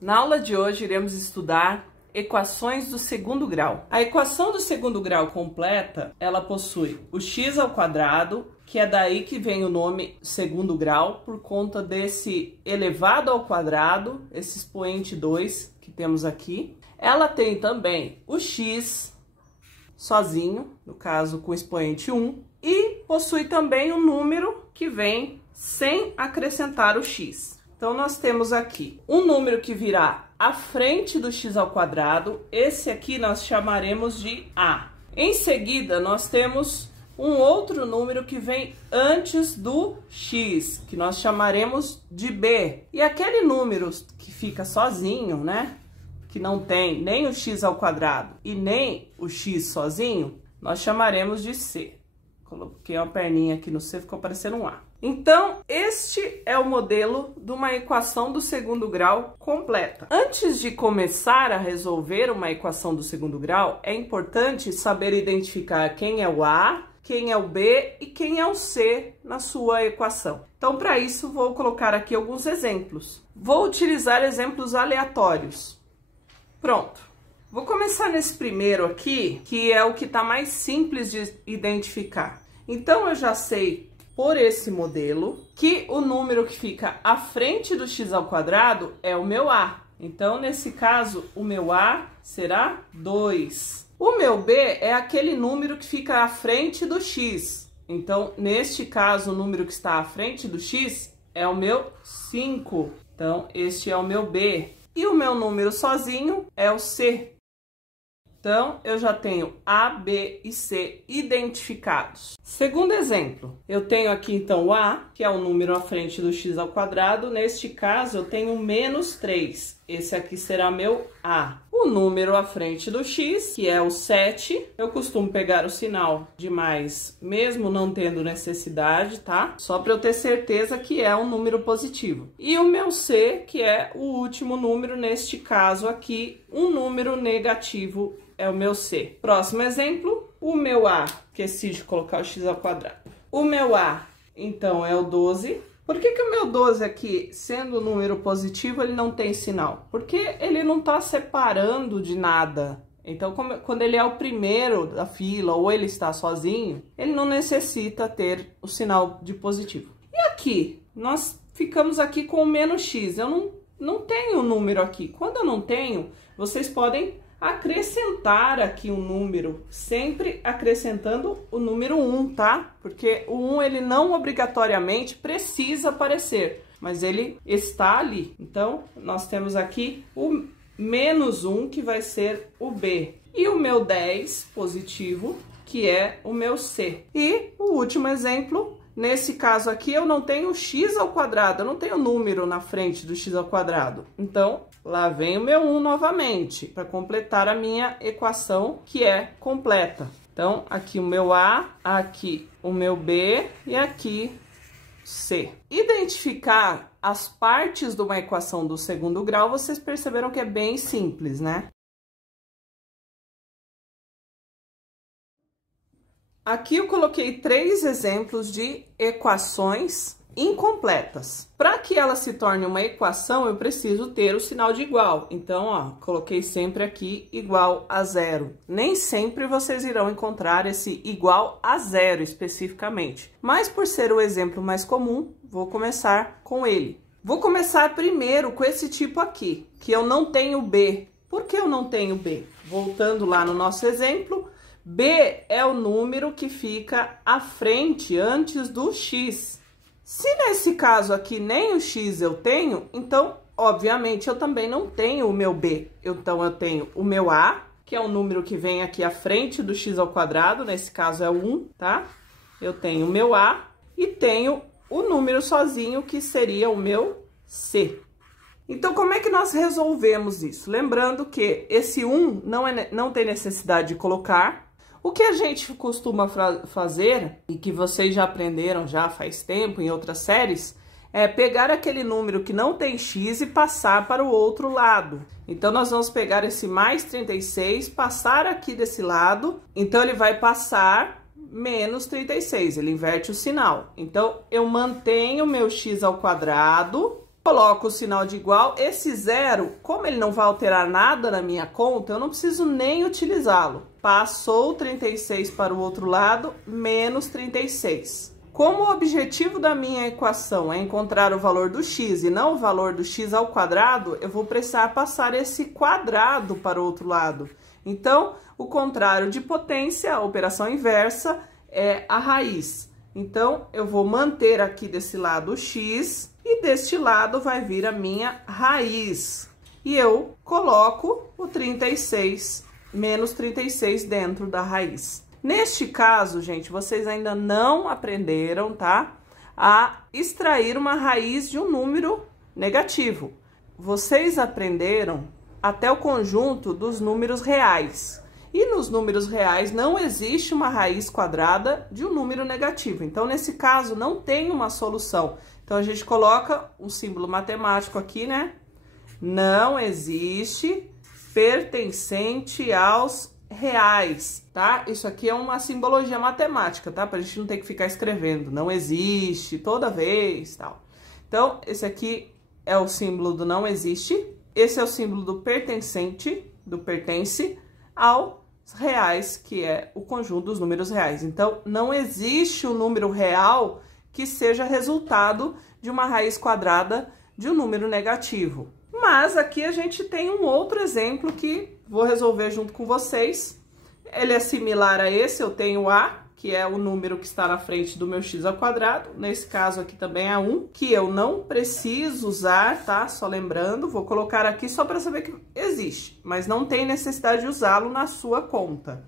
Na aula de hoje iremos estudar equações do segundo grau. A equação do segundo grau completa, ela possui o x ao quadrado, que é daí que vem o nome segundo grau, por conta desse elevado ao quadrado, esse expoente 2 que temos aqui. Ela tem também o x sozinho, no caso com expoente 1, e possui também um número que vem sem acrescentar o x. Então, nós temos aqui um número que virá à frente do x ao quadrado, esse aqui nós chamaremos de A. Em seguida, nós temos um outro número que vem antes do x, que nós chamaremos de B. E aquele número que fica sozinho, né, que não tem nem o x ao quadrado e nem o x sozinho, nós chamaremos de C. Coloquei uma perninha aqui no C, ficou parecendo um A. Então, este é o modelo de uma equação do segundo grau completa. Antes de começar a resolver uma equação do segundo grau, é importante saber identificar quem é o A, quem é o B e quem é o C na sua equação. Então, para isso, vou colocar aqui alguns exemplos. Vou utilizar exemplos aleatórios. Pronto. Vou começar nesse primeiro aqui, que é o que está mais simples de identificar. Então, eu já sei, por esse modelo, que o número que fica à frente do x ao quadrado é o meu A. Então, nesse caso, o meu A será 2. O meu B é aquele número que fica à frente do x. Então, neste caso, o número que está à frente do x é o meu 5. Então, este é o meu B. E o meu número sozinho é o C. Então, eu já tenho A, B e C identificados. Segundo exemplo, eu tenho aqui então o A, que é o número à frente do x ao quadrado. Neste caso, eu tenho menos 3. Esse aqui será meu A. O número à frente do x, que é o 7. Eu costumo pegar o sinal de mais, mesmo não tendo necessidade, tá? Só para eu ter certeza que é um número positivo. E o meu C, que é o último número, neste caso aqui, um número negativo é o meu C. Próximo exemplo, o meu A, esqueci de colocar o x ao quadrado. O meu A, então, é o 12. Por que o meu 12 aqui, sendo um número positivo, ele não tem sinal? Porque ele não está separando de nada. Então, quando ele é o primeiro da fila ou ele está sozinho, ele não necessita ter o sinal de positivo. E aqui, nós ficamos aqui com o menos x. Eu não tenho número aqui. Quando eu não tenho, vocês podem acrescentar aqui um número, sempre acrescentando o número 1, tá? Porque o 1, ele não obrigatoriamente precisa aparecer, mas ele está ali. Então, nós temos aqui o menos 1, que vai ser o B. E o meu 10 positivo, que é o meu C. E o último exemplo, nesse caso aqui, eu não tenho x ao quadrado, eu não tenho número na frente do x ao quadrado. Então, lá vem o meu 1 novamente, para completar a minha equação, que é completa. Então, aqui o meu A, aqui o meu B e aqui C. Identificar as partes de uma equação do segundo grau, vocês perceberam que é bem simples, né? Aqui eu coloquei 3 exemplos de equações incompletas. Para que ela se torne uma equação, eu preciso ter o sinal de igual. Então, ó, coloquei sempre aqui igual a 0. Nem sempre vocês irão encontrar esse igual a 0 especificamente. Mas por ser o exemplo mais comum, vou começar com ele. Vou começar primeiro com esse tipo aqui, que eu não tenho B. Por que eu não tenho B? Voltando lá no nosso exemplo, B é o número que fica à frente, antes do x. Se nesse caso aqui nem o x eu tenho, então, obviamente, eu também não tenho o meu B. Então, eu tenho o meu A, que é o número que vem aqui à frente do x ao quadrado, nesse caso é o 1, tá? Eu tenho o meu A e tenho o número sozinho, que seria o meu C. Então, como é que nós resolvemos isso? Lembrando que esse 1 não tem necessidade de colocar. O que a gente costuma fazer, e que vocês já aprenderam já faz tempo em outras séries, é pegar aquele número que não tem x e passar para o outro lado. Então, nós vamos pegar esse mais 36, passar aqui desse lado, então ele vai passar menos 36, ele inverte o sinal. Então, eu mantenho o meu x ao quadrado, coloco o sinal de igual. Esse zero, como ele não vai alterar nada na minha conta, eu não preciso nem utilizá-lo. Passou 36 para o outro lado, menos 36. Como o objetivo da minha equação é encontrar o valor do x e não o valor do x ao quadrado, eu vou precisar passar esse quadrado para o outro lado. Então, o contrário de potência, a operação inversa, é a raiz. Então, eu vou manter aqui desse lado o x e deste lado vai vir a minha raiz. E eu coloco o 36, menos 36 dentro da raiz. Neste caso, gente, vocês ainda não aprenderam, tá? A extrair uma raiz de um número negativo. Vocês aprenderam até o conjunto dos números reais. E nos números reais não existe uma raiz quadrada de um número negativo. Então, nesse caso, não tem uma solução. Então, a gente coloca um símbolo matemático aqui, né? Não existe pertencente aos reais, tá? Isso aqui é uma simbologia matemática, tá? Pra gente não ter que ficar escrevendo. Não existe, toda vez, tal. Então, esse aqui é o símbolo do não existe. Esse é o símbolo do pertencente, do pertence aos reais, que é o conjunto dos números reais. Então, não existe um número real que seja resultado de uma raiz quadrada de um número negativo. Mas aqui a gente tem um outro exemplo que vou resolver junto com vocês. Ele é similar a esse, eu tenho A, que é o número que está na frente do meu x ao quadrado. Nesse caso aqui também é 1, que eu não preciso usar, tá? Só lembrando, vou colocar aqui só para saber que existe, mas não tem necessidade de usá-lo na sua conta.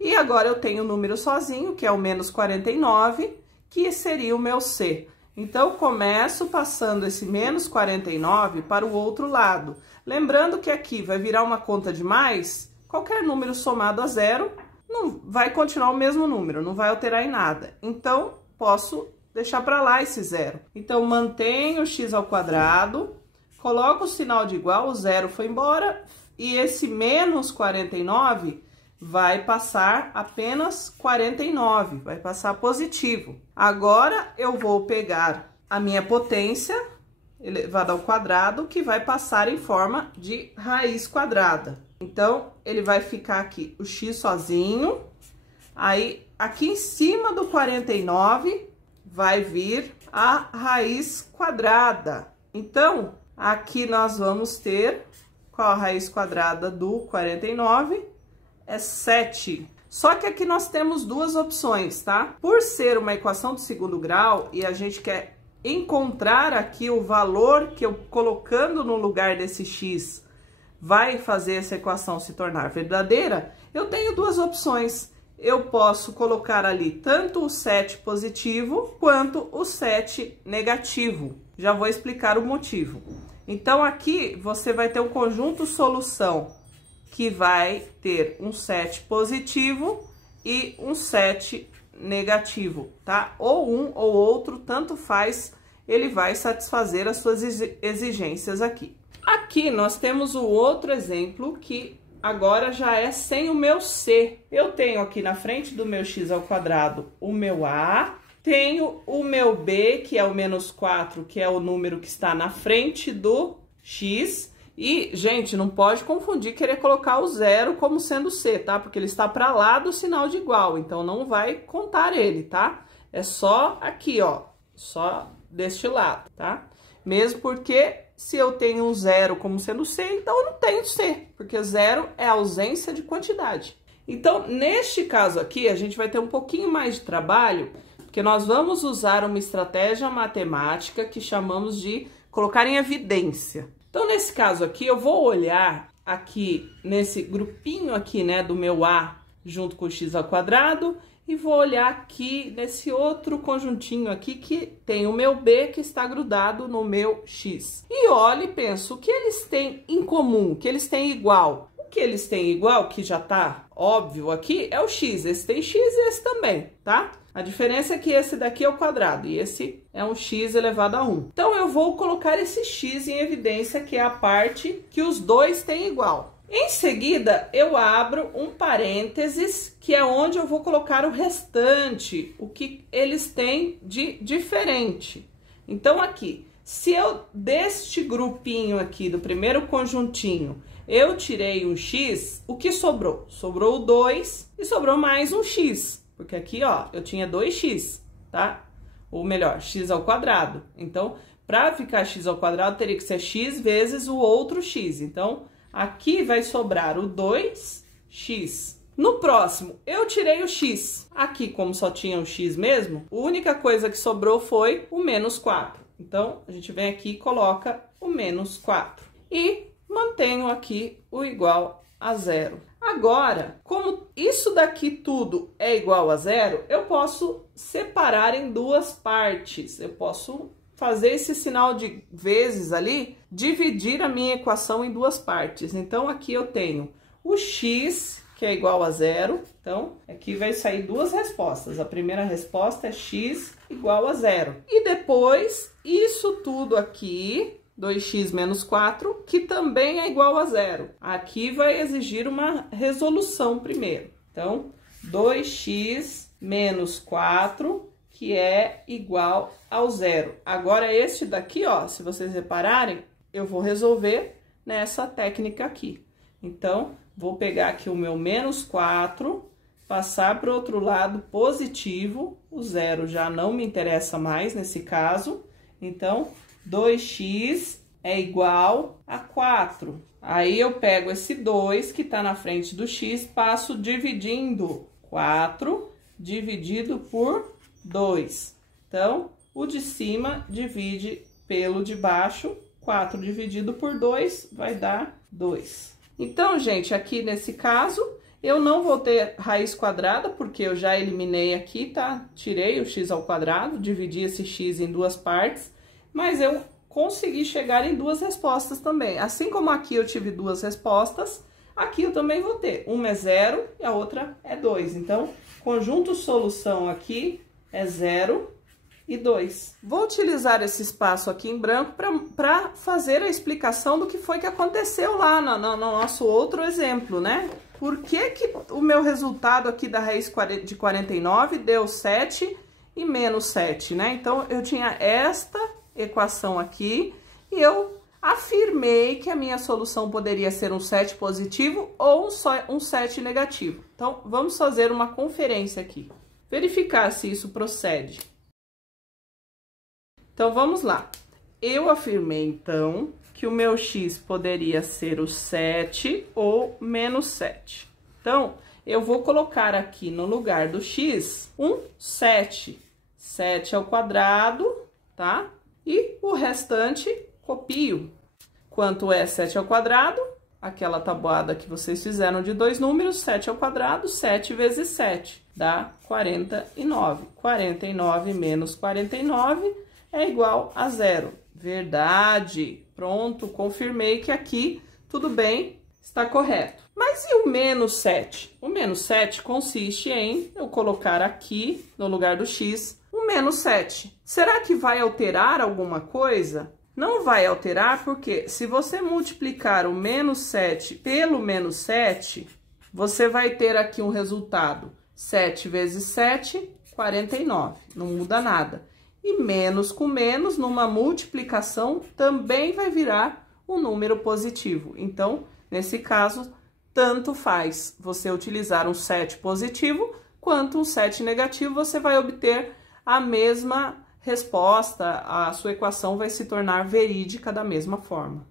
E agora eu tenho o número sozinho, que é o menos 49, que seria o meu C. Então, começo passando esse menos 49 para o outro lado. Lembrando que aqui vai virar uma conta de mais, qualquer número somado a zero, não vai continuar o mesmo número, não vai alterar em nada. Então, posso deixar para lá esse zero. Então, mantenho o x ao quadrado, coloco o sinal de igual, o zero foi embora, e esse menos 49 vai passar apenas 49, vai passar positivo. Agora, eu vou pegar a minha potência elevada ao quadrado, que vai passar em forma de raiz quadrada. Então, ele vai ficar aqui o x sozinho, aí aqui em cima do 49 vai vir a raiz quadrada. Então, aqui nós vamos ter, qual a raiz quadrada do 49? É 7. Só que aqui nós temos duas opções, tá? Por ser uma equação de segundo grau e a gente quer encontrar aqui o valor que eu colocando no lugar desse x vai fazer essa equação se tornar verdadeira, eu tenho duas opções. Eu posso colocar ali tanto o 7 positivo quanto o 7 negativo. Já vou explicar o motivo. Então, aqui você vai ter um conjunto solução que vai ter um 7 positivo e um 7 negativo, tá? Ou um ou outro, tanto faz, ele vai satisfazer as suas exigências aqui. Aqui nós temos o outro exemplo que agora já é sem o meu C. Eu tenho aqui na frente do meu x ao quadrado o meu A, tenho o meu B, que é o menos 4, que é o número que está na frente do x. E, gente, não pode confundir querer colocar o zero como sendo C, tá? Porque ele está para lá do sinal de igual, então não vai contar ele, tá? É só aqui, ó, só deste lado, tá? Mesmo porque se eu tenho um zero como sendo C, então eu não tenho C, porque zero é ausência de quantidade. Então, neste caso aqui, a gente vai ter um pouquinho mais de trabalho, porque nós vamos usar uma estratégia matemática que chamamos de colocar em evidência. Então, nesse caso aqui, eu vou olhar aqui nesse grupinho aqui, né, do meu A junto com o x ao quadrado e vou olhar aqui nesse outro conjuntinho aqui que tem o meu B que está grudado no meu x. E olho e penso, o que eles têm em comum, o que eles têm igual? O que eles têm igual, que já tá óbvio aqui, é o x. Esse tem x e esse também, tá? A diferença é que esse daqui é o quadrado e esse é um x elevado a 1. Então, eu vou colocar esse x em evidência, que é a parte que os dois têm igual. Em seguida, eu abro um parênteses, que é onde eu vou colocar o restante, o que eles têm de diferente. Então, aqui, Se eu, deste grupinho aqui, do primeiro conjuntinho, eu tirei um x, o que sobrou? Sobrou o 2 e sobrou mais um x, porque aqui, ó, eu tinha 2x, tá? Ou melhor, x ao quadrado. Então, para ficar x ao quadrado, teria que ser x vezes o outro x. Então, aqui vai sobrar o 2x. No próximo, eu tirei o x. Aqui, como só tinha o x mesmo, a única coisa que sobrou foi o menos 4. Então, a gente vem aqui e coloca o menos 4. E mantenho aqui o igual a 0. Agora, como isso daqui tudo é igual a 0, eu posso separar em duas partes. Eu posso fazer esse sinal de vezes ali, dividir a minha equação em duas partes. Então, aqui eu tenho o x, que é igual a 0. Então, aqui vai sair duas respostas. A primeira resposta é x igual a 0. E depois, isso tudo aqui, 2x menos 4, que também é igual a 0. Aqui vai exigir uma resolução primeiro. Então, 2x menos 4, que é igual ao 0. Agora, este daqui, ó, se vocês repararem, eu vou resolver nessa técnica aqui. Então, vou pegar aqui o meu menos 4, passar para o outro lado positivo, o 0 já não me interessa mais nesse caso. Então, 2x é igual a 4. Aí, eu pego esse 2 que está na frente do x, passo dividindo 4 dividido por 2. Então, o de cima divide pelo de baixo, 4 dividido por 2 vai dar 2. Então, gente, aqui nesse caso, eu não vou ter raiz quadrada, porque eu já eliminei aqui, tá? Tirei o x ao quadrado, dividi esse x em duas partes, mas eu consegui chegar em duas respostas também. Assim como aqui eu tive duas respostas, aqui eu também vou ter. Uma é 0 e a outra é 2. Então, conjunto solução aqui é 0 e 2. Vou utilizar esse espaço aqui em branco para fazer a explicação do que foi que aconteceu lá no nosso outro exemplo, né? Por que que o meu resultado aqui da raiz de 49 deu 7 e menos 7, né? Então, eu tinha esta equação aqui e eu afirmei que a minha solução poderia ser um 7 positivo ou um 7 negativo. Então, vamos fazer uma conferência aqui. Verificar se isso procede. Então, vamos lá. Eu afirmei, então, que o meu x poderia ser o 7 ou menos 7. Então, eu vou colocar aqui no lugar do x um 7. 7 ao quadrado, tá? E o restante, copio. Quanto é 7 ao quadrado? Aquela tabuada que vocês fizeram de dois números, 7 ao quadrado, 7 vezes 7, dá 49. 49 menos 49 é igual a 0. Verdade. Pronto, confirmei que aqui tudo bem, está correto. Mas e o menos 7? O menos 7 consiste em eu colocar aqui, no lugar do x, um menos 7. Será que vai alterar alguma coisa? Não vai alterar, porque se você multiplicar o menos 7 pelo menos 7, você vai ter aqui um resultado. 7 vezes 7, 49. Não muda nada. E menos com menos, numa multiplicação, também vai virar um número positivo. Então, nesse caso, tanto faz você utilizar um 7 positivo quanto um 7 negativo, você vai obter a mesma resposta, a sua equação vai se tornar verídica da mesma forma.